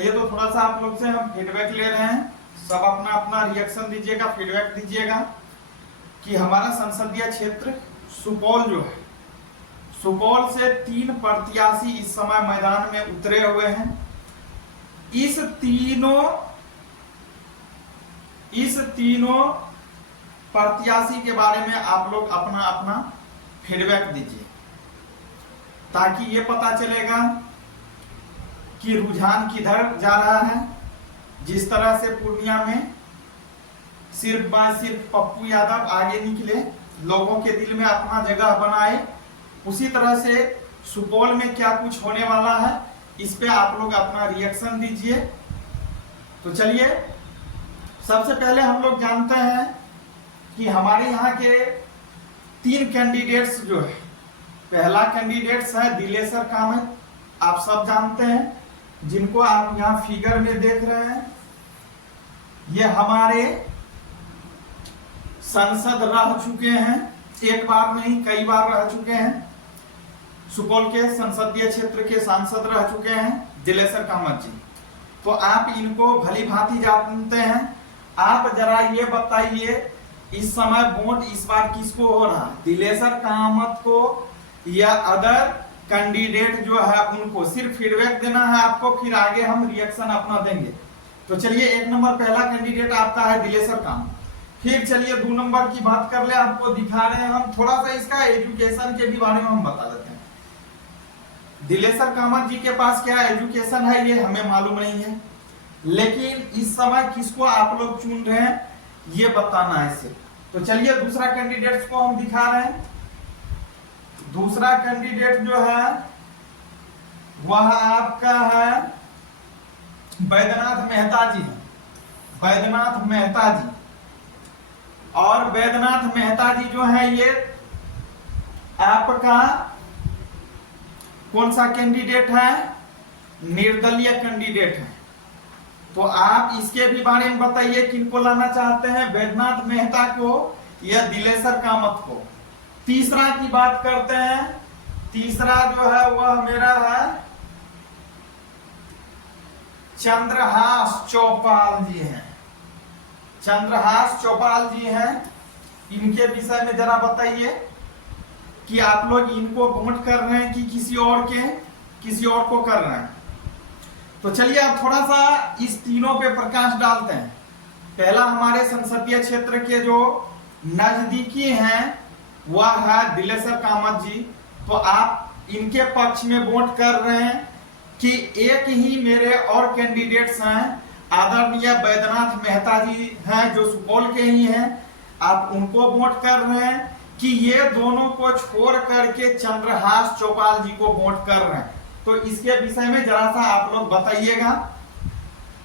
चलिए तो थोड़ा सा आप लोग से हम फीडबैक ले रहे हैं। सब अपना अपना रिएक्शन दीजिएगा, फीडबैक दीजिएगा कि हमारा संसदीय क्षेत्र सुपौल जो है, सुपौल से 3 प्रत्याशी इस समय मैदान में उतरे हुए हैं। इस तीनों प्रत्याशी के बारे में आप लोग अपना अपना फीडबैक दीजिए, ताकि ये पता चलेगा कि रुझान किधर जा रहा है। जिस तरह से पूर्णिया में सिर्फ पप्पू यादव आगे निकले, लोगों के दिल में अपना जगह बनाए, उसी तरह से सुपौल में क्या कुछ होने वाला है, इस पे आप लोग अपना रिएक्शन दीजिए। तो चलिए, सबसे पहले हम लोग जानते हैं कि हमारे यहाँ के 3 कैंडिडेट्स जो है, पहला कैंडिडेट्स है दिलेसर कामत, आप सब जानते हैं, जिनको आप यहाँ फिगर में देख रहे हैं। ये हमारे सांसद रह चुके हैं, एक बार नहीं कई बार रह चुके हैं, सुपौल के संसदीय क्षेत्र के सांसद रह चुके हैं दिलेसर कामत जी। तो आप इनको भली भांति जानते हैं। आप जरा ये बताइए, इस समय वोट इस बार किसको हो रहा है, दिलेसर कामत को या अदर कैंडिडेट जो है उनको? सिर्फ फीडबैक देना है आपको, फिर आगे हम रिएक्शन अपना देंगे। तो चलिए, 1 नंबर पहला कैंडिडेट आपका है दिलेसर कामत। फिर चलिए 2 नंबर की बात कर ले, आपको दिखा रहे हैं हम, थोड़ा सा इसका एजुकेशन के भी बारे में हम बता देते हैं। दिलेसर कामत जी के पास क्या एजुकेशन है ये हमें मालूम नहीं है, लेकिन इस समय किसको आप लोग चुन रहे हैं ये बताना है सिर्फ। तो चलिए दूसरा कैंडिडेट को हम दिखा रहे हैं। दूसरा कैंडिडेट जो है वह आपका है बैद्यनाथ मेहता जी है, बैद्यनाथ मेहता जी। और बैद्यनाथ मेहता जी जो है ये आपका कौन सा कैंडिडेट है, निर्दलीय कैंडिडेट है। तो आप इसके भी बारे में बताइए, किनको लाना चाहते हैं, बैद्यनाथ मेहता को या दिलेसर कामत को? तीसरा की बात करते हैं। तीसरा जो है वह मेरा है चंद्रहास चौपाल जी हैं, चंद्रहास चौपाल जी हैं। इनके विषय में जरा बताइए कि आप लोग इनको वोट कर रहे हैं कि किसी और को कर रहे हैं। तो चलिए अब थोड़ा सा इस तीनों पे प्रकाश डालते हैं। पहला हमारे संसदीय क्षेत्र के जो नजदीकी हैं वह है दिलेसर कामत जी। तो आप इनके पक्ष में वोट कर रहे हैं कि एक ही मेरे और कैंडिडेट्स हैं, आदरणीय बैद्यनाथ मेहता जी हैं जो सुपौल के ही हैं, आप उनको वोट कर रहे हैं कि ये दोनों को छोड़ करके चंद्रहास चौपाल जी को वोट कर रहे हैं? तो इसके विषय में जरा सा आप लोग बताइएगा।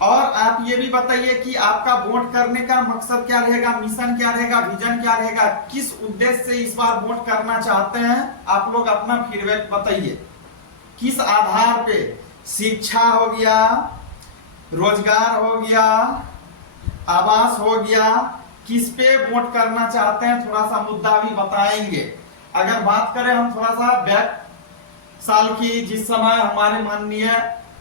और आप ये भी बताइए कि आपका वोट करने का मकसद क्या रहेगा, मिशन क्या रहेगा, विजन क्या रहेगा, किस उद्देश्य से इस बार वोट करना चाहते हैं? आप लोग अपना फीडबैक बताइए। किस आधार पे, शिक्षा हो गया, रोजगार हो गया, आवास हो गया, किस पे वोट करना चाहते हैं, थोड़ा सा मुद्दा भी बताएंगे। अगर बात करें हम थोड़ा सा बैक साल की, जिस समय हमारे माननीय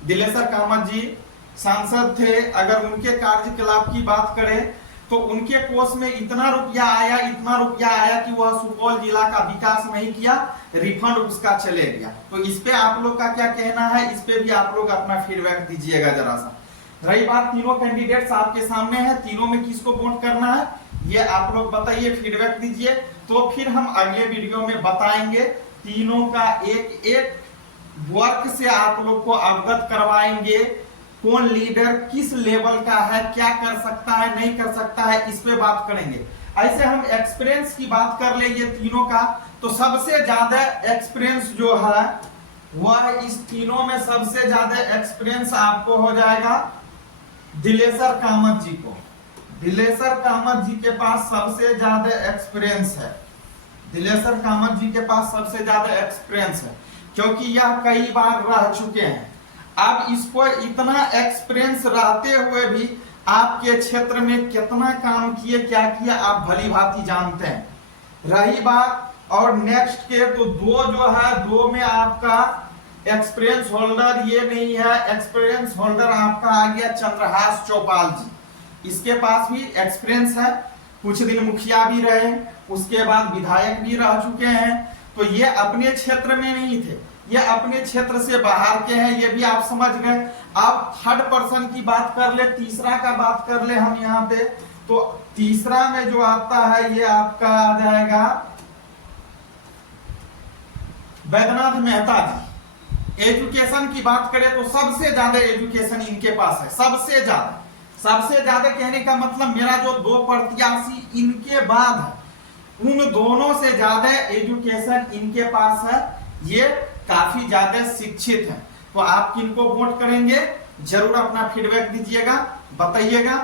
दिलेसर कामत जी सांसद थे, अगर उनके कार्यकलाप की बात करें तो उनके कोष में इतना रुपया आया कि वह सुपौल जिला का विकास नहीं किया, रिफंड उसका चले गया। तो इस पे आप लोग का क्या कहना है, इस पे भी आप लोग अपना फीडबैक दीजिएगा जरा सा। रही बात, तीनों कैंडिडेट्स आपके सामने है, तीनों में किसको वोट करना है ये आप लोग बताइए, फीडबैक दीजिए। तो फिर हम अगले वीडियो में बताएंगे, तीनों का एक एक वर्क से आप लोग को अवगत करवाएंगे, कौन लीडर किस लेवल का है, क्या कर सकता है, नहीं कर सकता है, इस पे बात करेंगे। ऐसे हम एक्सपीरियंस की बात कर ले ये तीनों का, तो सबसे ज्यादा एक्सपीरियंस जो है वह इस तीनों में सबसे ज्यादा एक्सपीरियंस आपको हो जाएगा दिलेसर कामत जी को। दिलेसर कामत जी के पास सबसे ज्यादा एक्सपीरियंस है, दिलेसर कामत जी के पास सबसे ज्यादा एक्सपीरियंस है, क्योंकि यह कई बार रह चुके हैं। अब इसको इतना एक्सपीरियंस रहते हुए भी आपके क्षेत्र में कितना काम किए, क्या किया, आप भली भांति जानते हैं। रही बात और नेक्स्ट के, तो 2 जो है 2 में आपका एक्सपीरियंस होल्डर ये नहीं है, एक्सपीरियंस होल्डर आपका आ गया चंद्रहास चौपाल जी। इसके पास भी एक्सपीरियंस है, कुछ दिन मुखिया भी रहे, उसके बाद विधायक भी रह चुके हैं। तो ये अपने क्षेत्र में नहीं थे, ये अपने क्षेत्र से बाहर के हैं, ये भी आप समझ गए। अब थर्ड पर्सन की बात कर ले, तीसरा का बात कर ले हम यहाँ पे। तो तीसरा में जो आता है ये आपका आ जाएगा वैद्यनाथ मेहता जी। एजुकेशन की बात करें तो सबसे ज्यादा एजुकेशन इनके पास है, सबसे ज्यादा कहने का मतलब मेरा जो दो प्रत्याशी इनके बाद है उन दोनों से ज्यादा एजुकेशन इनके पास है, ये काफी ज्यादा शिक्षित है। तो आप किनको वोट करेंगे जरूर अपना फीडबैक दीजिएगा, बताइएगा।